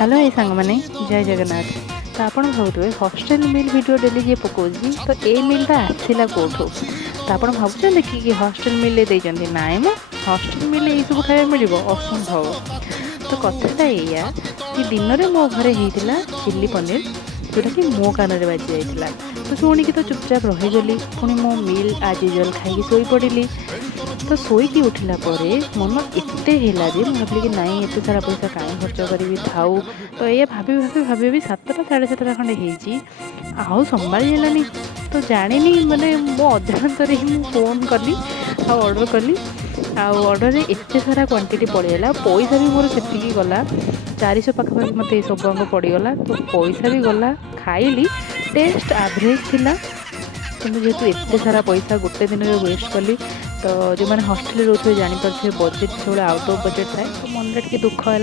Hello ये सांग मैंने जय जगन्नाथ। तो आप भावुए हस्टेल मिल वीडियो डेली जी पकाउची तो ये मिलटा आसला कौटू। तो आप भावुं कि हस्टेल मिल देते नाई मो हस्टेल मिल ये सब खाया मिल असंभव। तो कथाटा या कि दिन में मो घरे होता चिल्ली पनीर जोटा कि मो कान में बाजि जाता। तो शुणिकी तो चुपचाप रहीगली पुणी मो मिल आज यूजुआल खाई शोई पड़ी। तो शोईकी उठिला परे मन एते हेला जे मैं भाविली कि नाई एते सारा पैसा कहीं खर्च करी थाऊ। तो ये भाभी भाभी भाभी भी 7टा 7:30 खंडे होईची आउ संभाली हेलानी। तो जानिनी माने मो अजाणତରେ ही मु फोन कली आ ऑर्डर कली आ ऑर्डर रे एते सारा क्वांटिटी पड़ीगला। पैसा भी मोर सेतिकी गला 400 पाखापाखि मत सब अंग पड़ीगला। तो पैसा भी गला खाइली टेस्ट एवरेज थिला। किंतु जेहेतु एते सारा पैसा गोटे दिन में वेस्ट कली तो जो मैंने हॉस्टेल रोथे जानी पारे बजेट जो आउट ऑफ बजेट थाए तो मन रे दुख है।